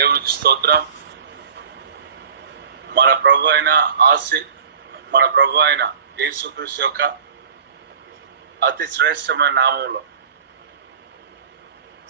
దేవునికి స్తోత్రం. మన ప్రభు అయిన యేసుక్రీస్తు యొక్క అతి శ్రేష్టమైన నామంలో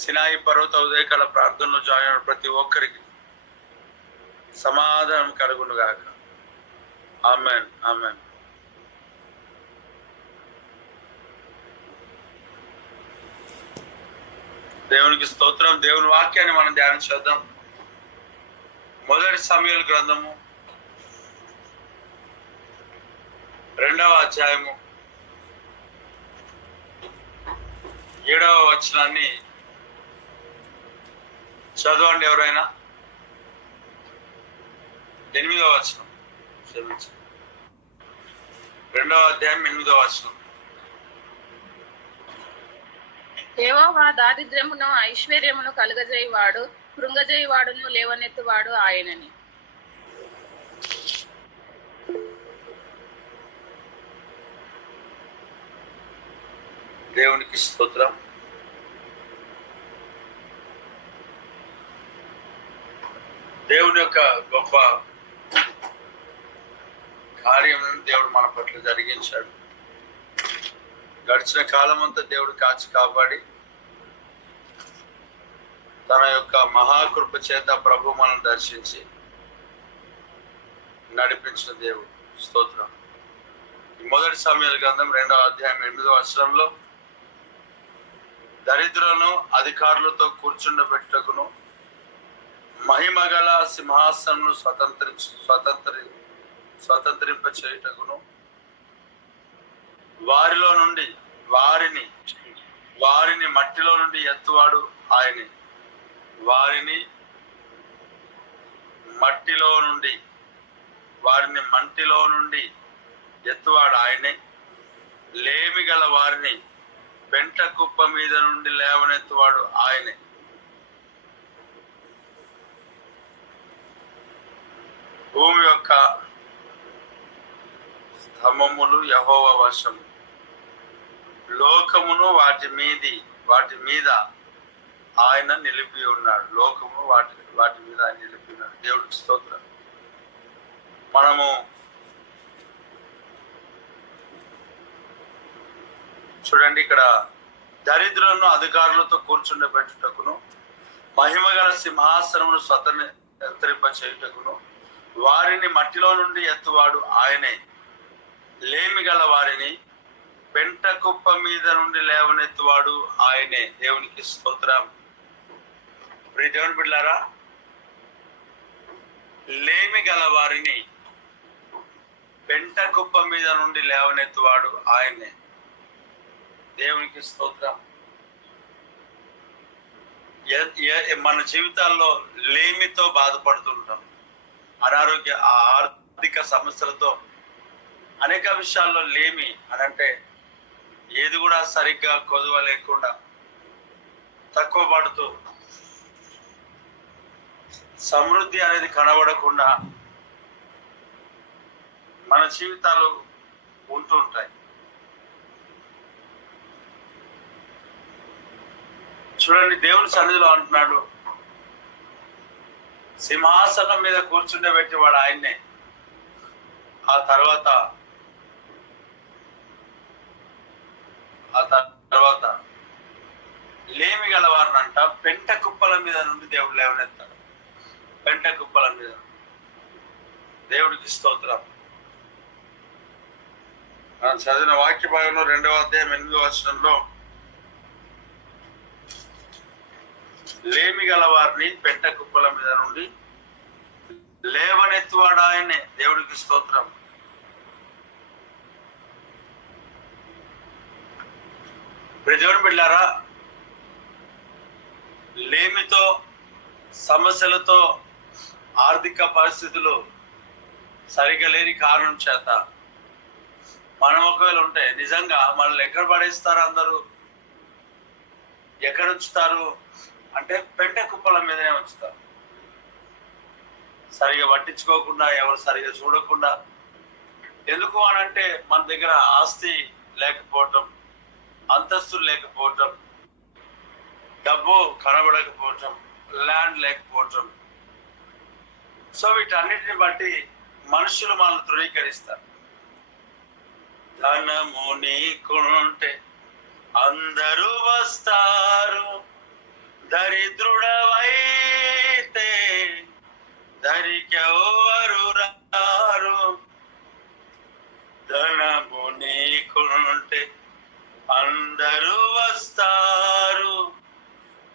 సినాయి పర్వత ఉదయకాల ప్రార్థనలో జాయిన్ అయిన ప్రతి ఒక్కరికి సమాధానం కలుగును గాక. ఆమేన్, ఆమేన్. దేవునికి స్తోత్రం. దేవుని వాక్యాన్ని మనం ధ్యానం చేద్దాం. మొదటి సమూయేలు గ్రంథము 2వ అధ్యాయము 7వ వచనాన్ని చదవండి ఎవరైనా. 8వ వచనం, క్షమించండి, 2వ అధ్యాయం 8వ వచనం. యెహోవా దారిద్ర్యమును ఐశ్వర్యమును కలుగజేయువాడు, కృంగజేయువాడును లేవనెత్తువాడు ఆయనని. దేవునికి స్తోత్రం. దేవుని యొక్క గొప్ప కార్యములను దేవుడు మన పట్ల జరిగించాడు. గడిచిన కాలం అంతా దేవుడు కాచి కాపాడి తన యొక్క మహాకృప చేత ప్రభు మనం దర్శించి నడిపించిన దేవుడు. స్తోత్రం. మొదటి సమూయేలు గ్రంథం 2వ అధ్యాయం 8వ వచనంలో దరిద్రులను అధికారులతో కూర్చుండబెట్టుటకును మహిమగల సింహాసనను స్వతంత్రింప చేయుటకును వారిని మట్టిలో నుండి ఎత్తువాడు ఆయనే. వారిని మంటిలో నుండి ఎత్తువాడు ఆయనే. లేమి గల వారిని పెంట కుప్ప మీద నుండి లేవనెత్తువాడు ఆయనే. భూమి యొక్క స్తంభములు యెహోవా వశము, లోకమును వాటి మీద ఆయన నిలిపి ఉన్నాడు. లోకము వాటి మీద ఆయన నిలిపి ఉన్నాడు. దేవుడికి స్తోత్రం. మనము చూడండి, ఇక్కడ దరిద్రులను అధికారులతో కూర్చుండబెట్టుటకును మహిమగల సింహాసనమును స్వతంత్రింప చేయుటకును వారిని మట్టిలో నుండి ఎత్తువాడు ఆయనే. లేమి గల వారిని పెంట కుప్ప మీద నుండి లేవనెత్తువాడు ఆయనే. దేవునికి స్తోత్రం. ప్రియ దేవుని బిడ్డలారా, లేమి గల వారిని పెంట కుప్ప మీద నుండి లేవనెత్తువాడు ఆయనే. దేవునికి స్తోత్రం. మన జీవితాల్లో లేమితో బాధపడుతుంటాం, ఆర్థిక సమస్యలతో, అనేక విషయాల్లో లేమి అనంటే ఏది కూడా సరిగ్గా కొదువ లేకుండా తక్కువ పడుతూ సమృద్ధి అనేది కనబడకుండా మన జీవితాలు ఉంటూ ఉంటాయి. చూడండి, దేవుని సన్నిధిలో అంటున్నాడు, సింహాసనం మీద కూర్చుండబెట్టేవాడు ఆయన్నే. ఆ తర్వాత లేమి గలవారినంట పెంట కుప్పల మీద నుండి దేవుడు లేవనెత్తాడు. పెంట కుప్పల మీద. దేవుడికి స్తోత్రం. మనం చదివిన వాక్య భాగంలో 2వ అధ్యాయం 8వ వచనంలో లేమి గల వారిని పెంట కుప్పల మీద నుండి లేవనెత్తువాడు ఆయనే. దేవుడికి స్తోత్రం. దేవుని బిడ్డలారా, లేమితో, సమస్యలతో, ఆర్థిక పరిస్థితులు సరిగ్గా లేని కారణం చేత మనం ఒకవేళ ఉంటే నిజంగా మనల్ని ఎక్కడ పడేస్తారు, అందరూ ఎక్కడ ఉంచుతారు అంటే పెంట కుప్పల మీదనే ఉంచుతారు. సరిగా పట్టించుకోకుండా, ఎవరు సరిగా చూడకుండా. ఎందుకు అనంటే మన దగ్గర ఆస్తి లేకపోవటం, అంతస్తులు లేకపోవటం, డబ్బు కనబడకపోవటం, ల్యాండ్ లేకపోవటం, సో వీటన్నిటిని బట్టి మనుషులు మనల్ని ధృవీకరిస్తారు. ధనము నీకుంటే అందరూ వస్తారు, దరిద్రుడవైతే దరికెవరు రారు. ధనము నీకుంటే అందరూ వస్తారు,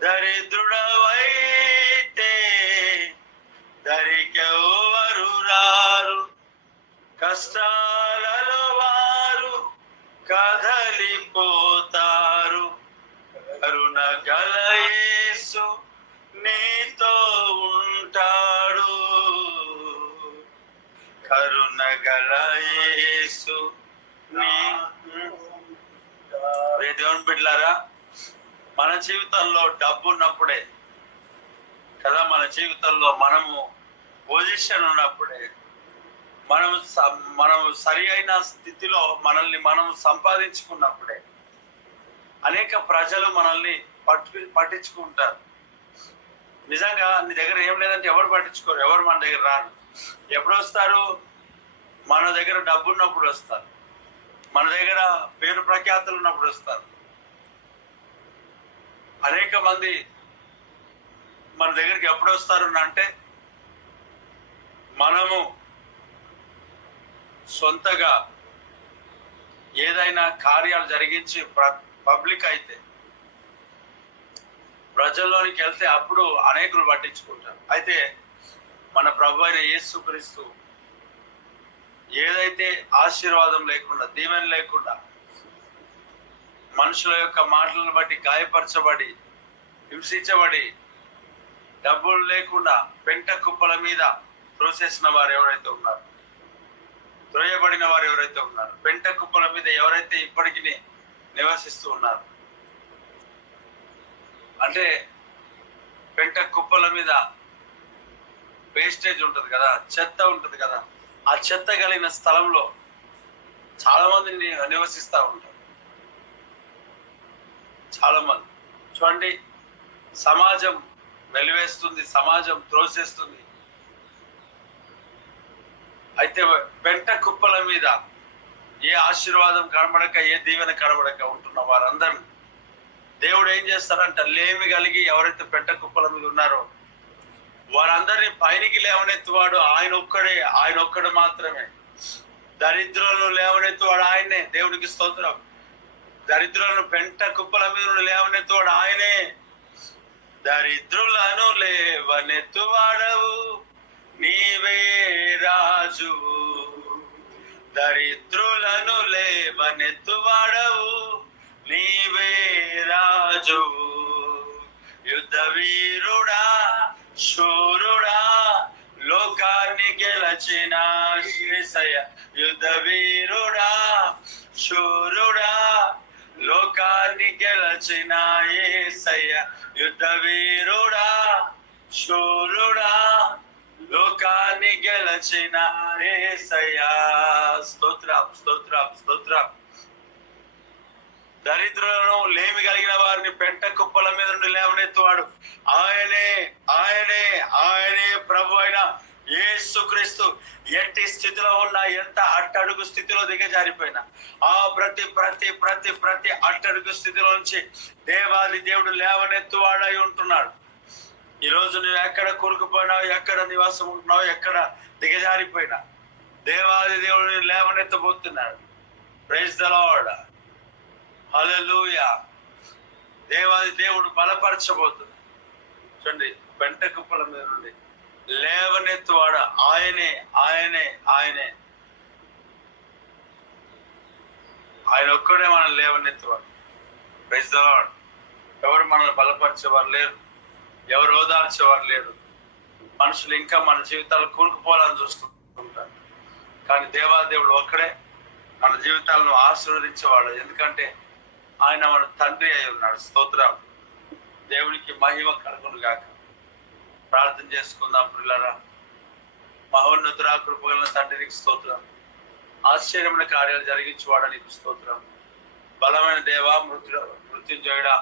దరిద్రుడవైతే దరికెవరు రారు. కష్టాలలో వారు కదలిపోతారు, కరుణ గల యేసు నీతో ఉంటాడు. కరుణ గల యేసు దేవుని బిడ్డలారా, మన జీవితంలో డబ్బు ఉన్నప్పుడే కదా, మన జీవితంలో మనము పొజిషన్ ఉన్నప్పుడే, మనము సరి అయిన స్థితిలో మనల్ని మనం సంపాదించుకున్నప్పుడే అనేక ప్రజలు మనల్ని పట్టించుకుంటారు. నిజంగా నీ దగ్గర ఏం లేదంటే ఎవరు పట్టించుకోరు, ఎవరు మన దగ్గర రారు. ఎప్పుడు వస్తారు? మన దగ్గర డబ్బు ఉన్నప్పుడు వస్తారు, మన దగ్గర పేరు ప్రఖ్యాతులు ఉన్నప్పుడు వస్తారు. అనేక మంది మన దగ్గరికి ఎప్పుడు వస్తారు అంటే, మనము సొంతగా ఏదైనా కార్యాలు జరిగించి పబ్లిక్ అయితే, ప్రజల్లోనికి వెళ్తే అప్పుడు అనేకులు పట్టించుకుంటారు. అయితే మన ప్రభు అయిన యేసుక్రీస్తు ఏదైతే ఆశీర్వాదం లేకుండా, దీవెన లేకుండా, మనుషుల యొక్క మాటలను బట్టి గాయపరచబడి, హింసించబడి, డబ్బులు లేకుండా పెంట కుప్పల మీద త్రోసేసిన వారు ఎవరైతే ఉన్నారు, త్రోయబడిన వారు ఎవరైతే ఉన్నారు, పెంట కుప్పల మీద ఎవరైతే ఇప్పటికీ నివసిస్తూ ఉన్నారు, అంటే పెంట కుప్పల మీద వేస్టేజ్ ఉంటుంది కదా, చెత్త ఉంటుంది కదా, ఆ చెత్త కలిగిన స్థలంలో చాలా మంది నివసిస్తూ ఉంటారు. చాలా మంది చూడండి, సమాజం వెలివేస్తుంది, సమాజం త్రోసేస్తుంది. అయితే పెంట కుప్పల మీద ఏ ఆశీర్వాదం కనబడక, ఏ దీవెన కనబడక ఉంటున్న వారందరూ దేవుడు ఏం చేస్తారంట, లేమి కలిగి ఎవరైతే పెంట కుప్పల మీద ఉన్నారో వారందరినీ పైనికి లేవనెత్తువాడు ఆయన ఒక్కడే, ఆయన ఒక్కడు మాత్రమే. దరిద్రులను లేవనెత్తువాడు ఆయనే. దేవుడికి స్తోత్రం. దరిద్రులను పెంట కుప్పల మీద లేవనెత్తువాడు ఆయనే. దరిద్రులను లేవనెత్తువాడవు నీవే రాజు, దరిద్రులను లేవనెత్తువాడవు నీవే రాజు. యుద్ధ వీరుడా, శూరుడా, లోకాన్ని గెలచిన యేసయ్య. యుద్ధ వీరుడా, శూరుడా, లోకాన్ని గెలచిన యేసయ్య. యుద్ధ వీరుడా, శూరుడా, లోకాన్ని గెలచిన యేసయ్య. స్తోత్రం, స్తోత్రం, స్తోత్రం. దరిద్రులను, లేమి కలిగిన వారిని పెంట కుప్పల మీద నుండి లేవనెత్తువాడు ఆయనే, ఆయనే, ఆయనే ప్రభు అయిన యేసుక్రీస్తు. ఎట్టి స్థితిలో ఉన్న, ఎంత అట్టడుగు స్థితిలో దిగజారిపోయినా, ఆ ప్రతి ప్రతి ప్రతి ప్రతి అట్టడుగు స్థితిలో నుంచి దేవాది దేవుడు లేవనెత్తువాడై ఉంటున్నాడు. ఈరోజు నువ్వు ఎక్కడ కూరుకుపోయినావు, ఎక్కడ నివాసం ఉంటున్నావు, ఎక్కడ దిగజారిపోయినా దేవాది దేవుడు లేవనెత్తబోతున్నాడు. Praise the lord. హల్లెలూయా. దేవాది దేవుడు బలపరచబోతుంది. చూడండి, పెంట కుప్పల మీద నుండి లేవనెత్తువాడు ఆయనే, ఆయనే, ఆయనే. ఆయన ఒక్కడే మనల్ని లేవనెత్తువాడు. Praise the lord. ఎవరు మనల్ని బలపరిచేవారు లేరు, ఎవరు ఓదార్చేవారు లేరు. మనుషులు ఇంకా మన జీవితాలు కూరుకుపోవాలని చూసుకుంటారు, కానీ దేవాదేవుడు ఒక్కడే మన జీవితాలను ఆశీర్వదించేవాడు. ఎందుకంటే ఆయన మన తండ్రి అయి ఉన్నాడు. స్తోత్రం. దేవునికి మహిమ కలుగును గాక. ప్రార్థన చేసుకుందాం ప్రియులారా. మహోన్నతుడా, కృపగల తండ్రికి స్తోత్రం. ఆశ్చర్యమైన కార్యాలు జరిగించేవాడా నీకు స్తోత్రం. బలమైన దేవా, మృత్యుంజయుడా,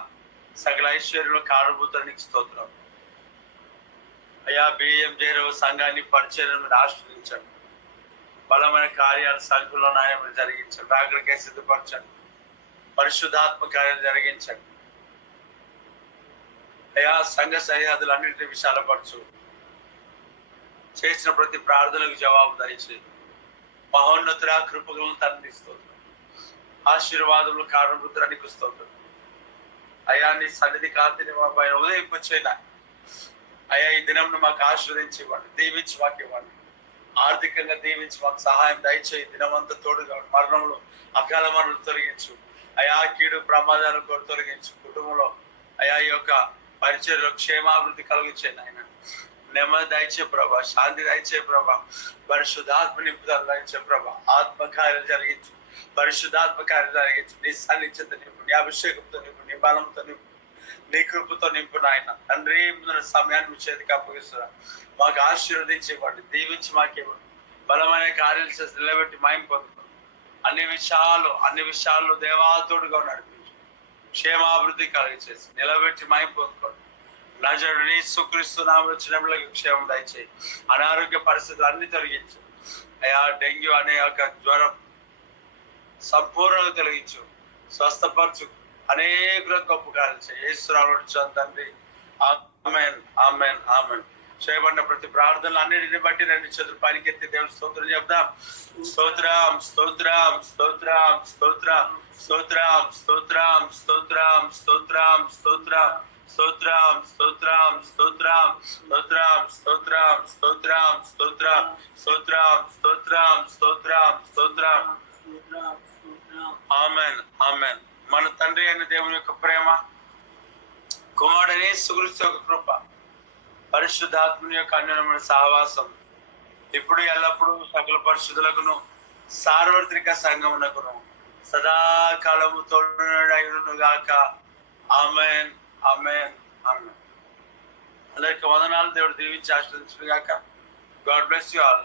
సకల ఐశ్వర్యంలో కారణభూతుడా నీకు స్తోత్రం. అయా బియ్యం జైరవ సంఘాన్ని పరిచయం మీరు ఆశ్రయించండి. బలమైన కార్యాలు సంఘంలో నాయన మీరు జరిగించండి. వ్యాగ్రకే సిద్ధపరచండి. పరిశుద్ధాత్మ కార్యాలు జరిగించండి. అయా సంఘ సరిహద్దులన్నింటినీ విశాలపరచు. చేసిన ప్రతి ప్రార్థనకు జవాబు దయచేయి. మహోన్నతుల కృపలను తండ్రిస్తోంది. ఆశీర్వాదములు కారణభూతులకు స్తోత్రం. అయా నీ సన్నిధి కాంతిని మా పైన ఉదయింపచేయన. అయా ఈ దినంను మాకు ఆశీర్వదించి ఇవ్వండి, దీవించి మాకు ఇవ్వండి. ఆర్థికంగా దీవించి మాకు సహాయం దయచేయి. దినమంతా తోడుగా మరణములు అకాల మరణలు తొలగించు. అయా కీడు ప్రమాదాలు తొలగించు. కుటుంబంలో అయా ఈ యొక్క పరిచయలో క్షేమాభివృద్ధి కలిగించేయండి. ఆయన నెమ్మది దయచే ప్రభా, శాంతి దయచే ప్రభా, పరిశుద్ధాత్మ నింపుదల దయచే ప్రభా, ఆత్మకార్యాలు జరిగించు. పరిశుద్ధాత్మ కార్యాలు జరిగించు. నీ సన్నిహిత నింపు, నీ అభిషేకంతో నింపు, నీ బలంతో నింపు, నీ కృపతో నింపు నాయన. తండ్రి సమయాన్ని మీ చేతికి అప్పగిస్తున్నా. మాకు ఆశీర్వదించి ఇవ్వండి, దీవించి మాకు ఇవ్వండి. బలమైన కార్యాలు చేసి నిలబెట్టి మాయం పొందుతాం. అన్ని విషయాల్లో దేవాతోడుగా నడిపించు. క్షేమాభివృద్ధి కలిగించేసి నిలబెట్టి మాయం పొందుకోండి. నజరుడు యేసుక్రీస్తు నామములో చిన్న పిల్లలకు క్షేమం దయచేయి. అనారోగ్య పరిస్థితులు అన్ని తొలగించు. అయా డెంగ్యూ అనే యొక్క జ్వరం సంపూర్ణంగా తొలగించు, స్వస్థపరచు. అనేకులకు గొప్ప కార్యాలు చేయి. యేసు నామములో తండ్రి, ఆమేన్, ఆమేన్, ఆమేన్. చేయబడిన ప్రతి ప్రార్థనలు అన్నిటిని బట్టి రెండు చేతులు పైకెత్తి దేవుని స్తోత్రం చెప్దాం. స్తోత్రం, స్తోత్రం, స్తోత్రం, స్తోత్రం, స్తోత్రం, స్తోత్రం, స్తోత్రం, స్తోత్రం, స్తోత్రం, స్తోత్రం, స్తోత్రం, స్తోత్రం, స్తోత్రం, స్తోత్రం, స్తోత్రం, స్తోత్రం, స్తోత్రం, స్తోత్రం, స్తోత్రం, స్తోత్రం. ఆమేన్, ఆమేన్. మన తండ్రి అయిన దేవుని యొక్క ప్రేమ, కుమారుడైన యేసుక్రీస్తు యొక్క కృప, పరిశుద్ధాత్మని యొక్క అన్యోన్యమైన సహవాసం ఇప్పుడు ఎల్లప్పుడూ సకల పరిశుద్ధులకును సార్వత్రిక సంఘమునకును సదాకాలము తోడును గాక. ఆమేన్, ఆమేన్, ఆమేన్. అందరికి వందనాలు. దేవుడు దీవించి ఆశీర్వదించును గాక. God bless you all.